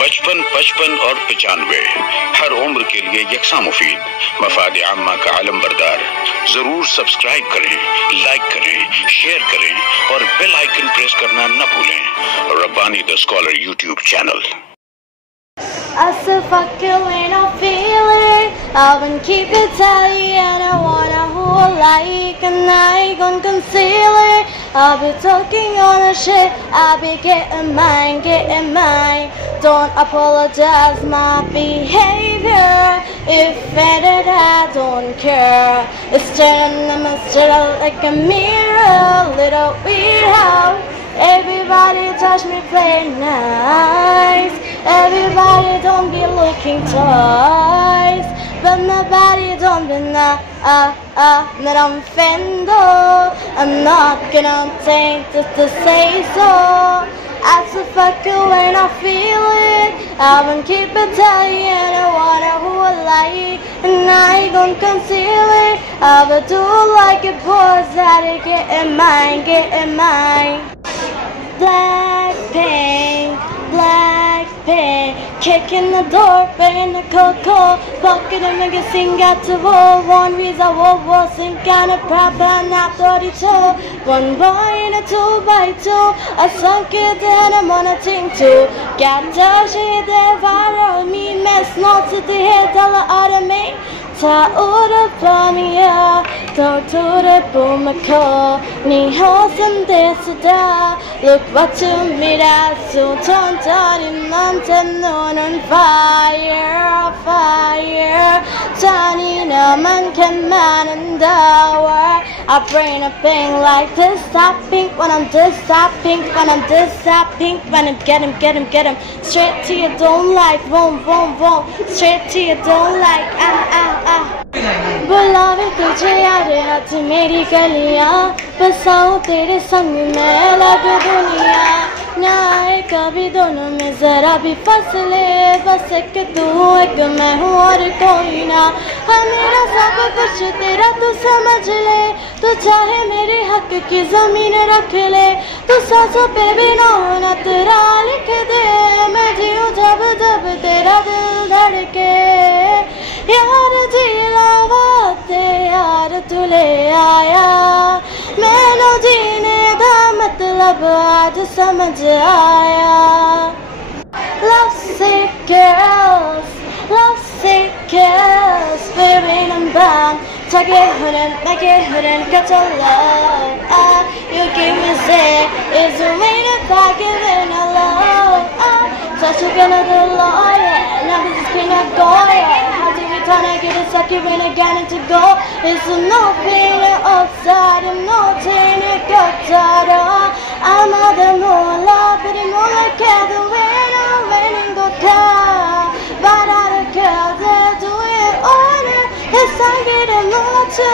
55, 55 और 95 हर उम्र के लिए यकसा मुफीद, मफाद आम्मा का आलम बरदार। जरूर सब्सक्राइब करें, लाइक करें, शेयर करें और बेल आइकन प्रेस करना न भूलें। Rabbani the scholar YouTube channel. I still fuck you when I feel it. I've been keeping tally and I wanna who I like and I ain't gonna conceal it. I'll be talking on a shit, I'll be getting mine, getting mine. Don't apologize my behavior. If offended, I don't care. It's turning my straight like a mirror. Little weird how everybody touch me, play nice. Everybody don't be looking twice, but my body don't be that I'm offended. I'm not gonna take this to say so. I still fuck you when I feel it. I won't keep it tight and I wanna who I like, and I ain't gonna conceal it. I will do like it boys that it getting mine, getting mine. Blackpink, Blackpink, kicking the door, banging the cocoa, bucket and magazine got to roll. One reason I wasn't kind of proud, but not 32. One boy and a 2x2, I sunk it and I'm on a team too. Got touch it there, viral me, mess notes at the head, dollar out of me. Ta ora pamia, torture bumako, ni hosam desida. Look what you made us so taunted in mountain on fire, fire. Tiny no man can man and hour. I bring a thing like this, stop pink when I'm this, stop pink when I'm this, stop pink when I'm get him. Straight to you don't like, boom, boom, boom. Straight to you don't like, बुलावे तुझे यार हाथ मेरी गलियां, बसाऊं तेरे संग में अलग दुनिया। ना आए कभी दोनों में जरा भी फसले, बस एक तू एक मैं हूँ और कोई ना। हाँ मेरा सब कुछ तेरा तू समझ ले, तू चाहे मेरे हक की जमीन रख ले। तू सांसों पे भी ना होना तेरा लिख दे, मैं जीऊँ जब जब तेरा दिल धड़के। यार दिलावा ते यार तू ले आया, मैंने जीने दा मतलब आज समझ आया। Lovesick girls, fearing I'm bound. 나게 흐른 got your love. You give me say, is the way that I give in a love. Just you gonna do lawyer, now this is king of Goya. How do we turn to get it sucky when I get it to go? It's no pain outside, and no pain it got out. I'm out the moonlight, but I'm all like the when and go down. But I don't care, they do it on it. Yes, I get a lot to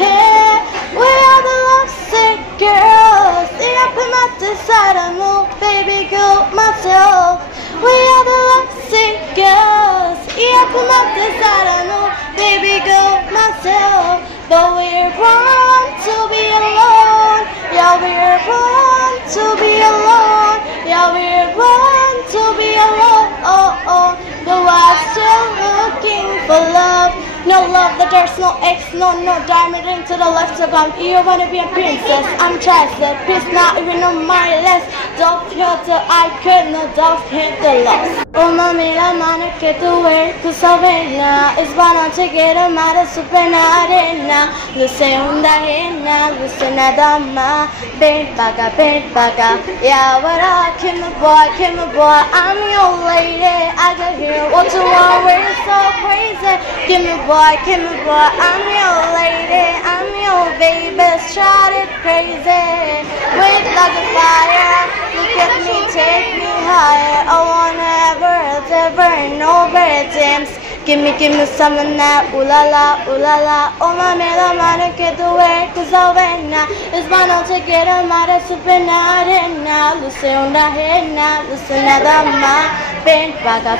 care. We are the lovesick girls. Yeah, I put my desire to move, baby girl, myself. We are the lovesick girls. Yeah, I put my desire to move, baby girl, myself. But we're born to be alone. Yeah, we're born to be alone. Yeah, we're born to be alone. Oh, but we're still looking for love. No love, the there's no X, no diamond ring to the left of I'm you wanna be a princess. I'm Chester, peace not even on my list. Don't feel the I could no doubt hit the loss. Oh mami la mano que tu ver tu sabena. Es bueno to get a mara superarena. Luce una hena, luce nada más. Paint baga, yeah, what I came a boy, I'm your lady. I got here, what you want, we're so crazy. Give me boy, I'm your lady, I'm your baby, started crazy. Wait like a fire, look at me, take me higher. I wanna ever, no better times. Give me some of that, ooh la la. Oh mami la mano que tu ver, cause I went now. It's bueno to get a mara super now. Luce una henna, luce nada más. Ven paga,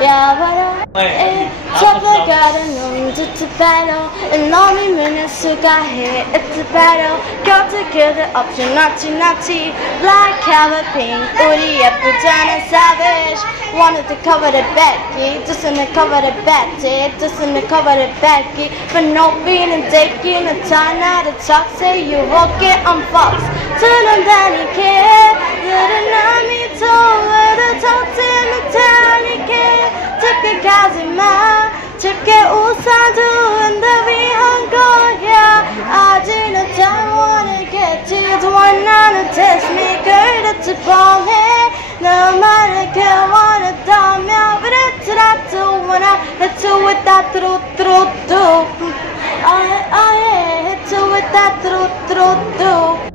yeah, what I Chopper got a num to battle, and all me minutes to got hit, it's a battle. Got together, option naughty. Black, Calvin, pink, Uri, Pujana, savage. Wanted to cover the Becky, just in the cover the Betty, just in the cover the Becky. But no being and taking a time out of talk, say you okay, I'm Fox. Turn on Danny care, little Nami told her to talk to the tiny care. Took a Kazima, took a Usadu, and the Vihango, yeah. I didn't wanna get to the one on a test maker that's a bomb head. No matter care what a dumb out, but it's not to when I hit to with that through. I hit to with that through.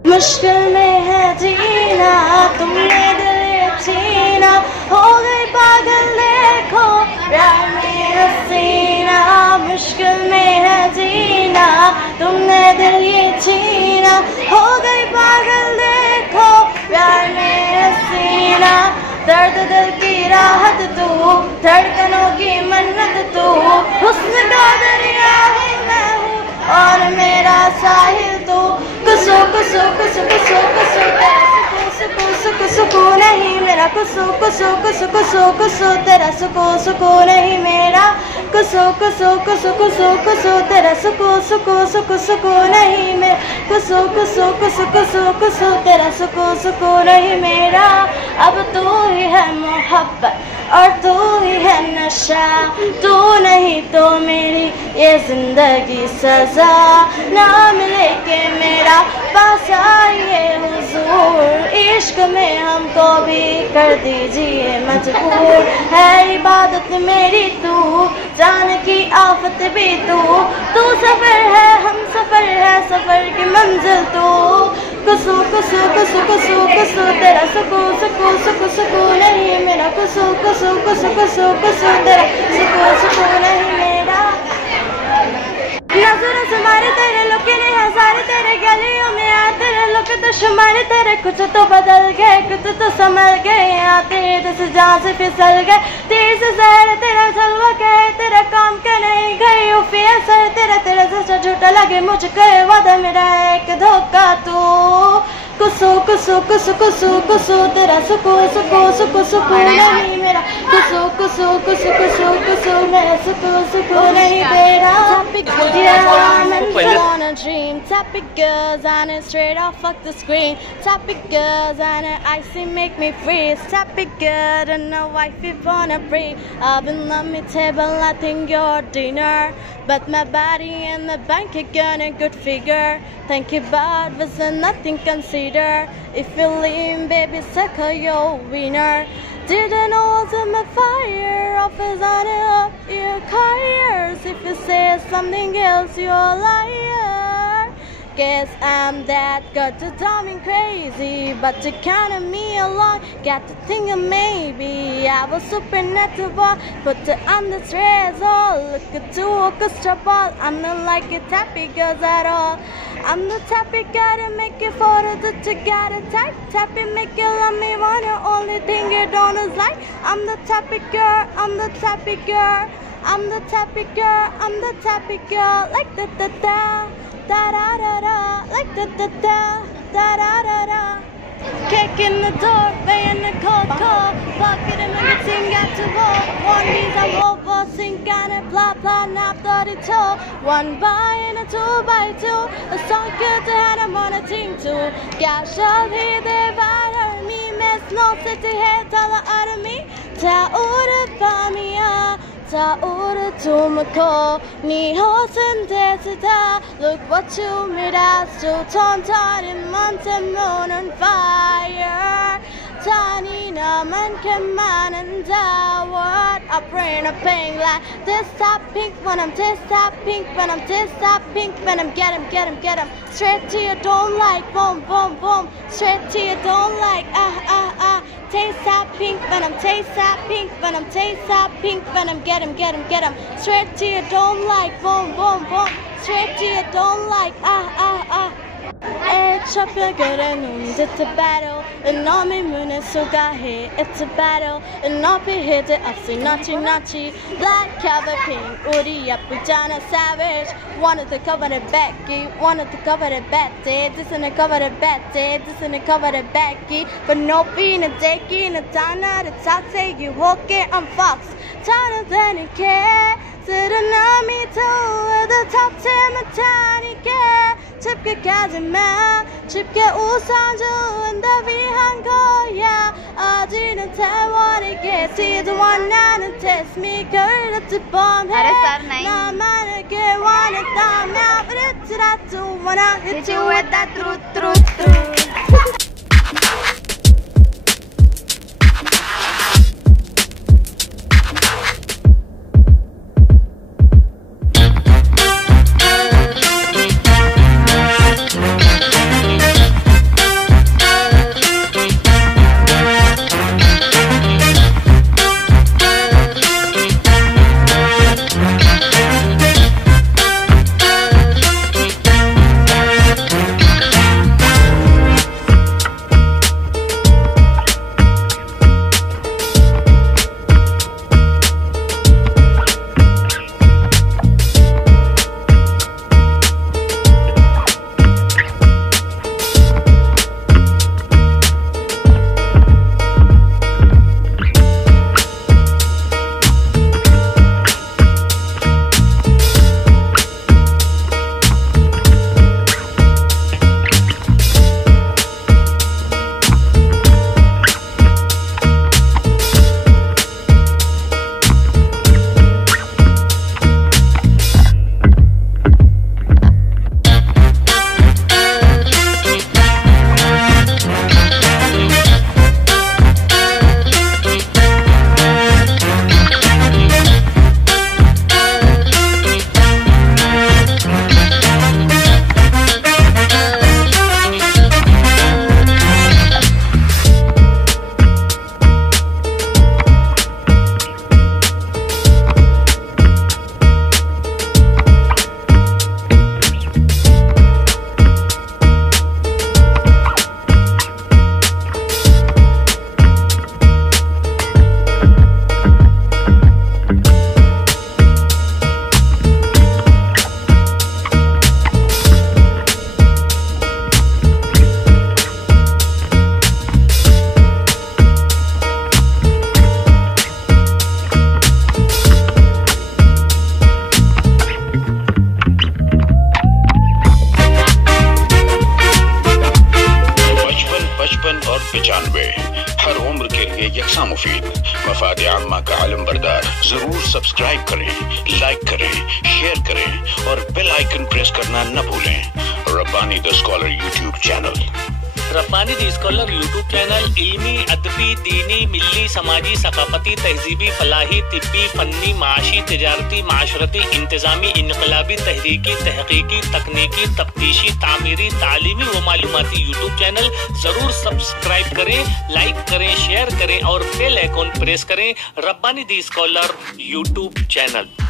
मुश्किल में है जीना, तुमने दिल छीना, हो गई पागल देखो प्यार में हसीना. मुश्किल में है जीना, तुमने दिल ये छीना, हो गई पागल देखो प्यार में हसीना. दर्द दिल की राहत तू, धड़कनों की मन्नत तू, हुस्न का दरिया है मैं हूँ और मेरा साहिल तू. कुसु कुसु कुसु कुसु कुसु तेरा सुकू सुकू नहीं मेरा. कुसु कुसु कुसु कुसु कुसु तेरा सुकू नहीं मेरा. कुसु कुसु कुसु कुसु कुसु तेरा सुकू सुकू नहीं मेरा. कुसु कुसु कुसु कुसु कुसु तेरा सुकू नहीं मेरा. अब तू ही है मोहब्बत और तू ही है नशा, तू नहीं तो मेरी ये जिंदगी सजा. नाम लेके मेरा पास आइए हुजूर, इश्क में हमको भी कर दीजिए मजबूर. है इबादत मेरी तू, जान की आफत भी तू. तू सफर है हम सफर है, सफर की मंजिल तू. कुसु कुसु कुसु कुसु कुसु तेरा सुकू नहीं मेरा. कुसु कुसु कुसु कुसु कुसु तेरा सुकू नहीं मेरा. नजरों से मारे तेरे लुके ने हजारे, तेरे गलियों में आ तेरे लुके तो शुमारे. तेरे कुछ तो बदल गए, कुछ तो संभल गए, आते जैसे जहाँ से फिसल गए. तेरे से जहर तेरा जलवा कहे, तेरा काम के नहीं गई उफी असर. तेरा जैसा झूठा लगे मुझको वादा मेरा एक धोखा तू. कुसु कुसु कुसु कुसु कुसु तेरा सुकू नहीं मेरा. कुसु कुसु कुसु कुसु कुसु मेरा सुकू नहीं तेरा. Yeah, on a dream. Topic girls on it straight off fuck the screen. Topic girls on it icy make me freeze. Topic good and no wife if wanna breathe. I've been on my table I think you're dinner, but my body and the bank again a good figure. Thank you but was nothing consider. If you lean baby sucker your winner. Didn't know I'm a fire offers on it up your careers. If you say something else you're a liar. Guess I'm that got to drive me crazy, but you counted me along. Got to think of maybe I was supernatural, but I'm the stress. Oh, look at you, orchestra ball. I'm not like a tappy girls at all. I'm the tappy guy to make you photo that you gotta type. Tappy make you love me, wanna only thing you don't is like. I'm the tappy girl, I'm the tappy girl. I'm the tappy girl, I'm the tappy girl. Like da da da. Da da da da, like da da da, da da da da. Kick in the door, paying the cold call. Bucket in the thing got to walk. One piece I'm over, sink on it, blah blah, not 32. One by and a 2 by 2. A song good to have them on a team too. Gosh, I'll hear the vibe, me mess, no city head, tell the other me. Ta ura pamia. Taura tumako ni hosen desita. Look what you made us do. Taunted in mountain moon on fire. Tiny naman kaman and what a brain of pain like this top pink when I'm this top pink when I'm this top pink when I'm get him straight to your don't like boom boom boom straight to your don't like taste that pink when I'm taste that pink when I'm taste that pink when I'm get him straight to your don't like boom boom boom straight to your don't like it's a battle, and all me moon so got here. It's a battle, and all be hit it up, say nachi, black cover pink, Uri up, Pujana savage. Wanted to cover the Becky, wanted to cover the Betty, this in the cover the Betty, this in the cover the Becky, but no being a taking a Tana, the top say you walking on Fox, Tana then it care. Sitting on me too, at the top 10 of tiny care. Chip get Kazima, Chip get Usanju, and the Vihan go, yeah. I didn't tell what it gets. See the one and test me, girl, at the bomb. Now, man, get one at time now, but it's that too. When I hit you with that truth. हर उम्र के लिए यकसा मुफीद मफाद आम्मा का आलम बरदार। जरूर subscribe करें, like करें, share करें और बेल आइकन प्रेस करना न भूलें। Rabbani the scholar YouTube channel. Rabbani the scholar YouTube channel इल्मी, अदबी, दीनी, मिल्ली, समाजी, सकाफती, तहजीबी, फलाही, तिब्बी, फन्नी, माशी, तिजारती, माशरती, इंतजामी, इनकलाबी, तहरीकी, तहकीकी, तकनीकी, तफ्तीशी, तामीरी, तालीमी व मालूमाती यूट्यूब चैनल। जरूर सब्सक्राइब करें, लाइक करें, शेयर करें और बेल आइकन प्रेस करें। Rabbani the scholar YouTube channel.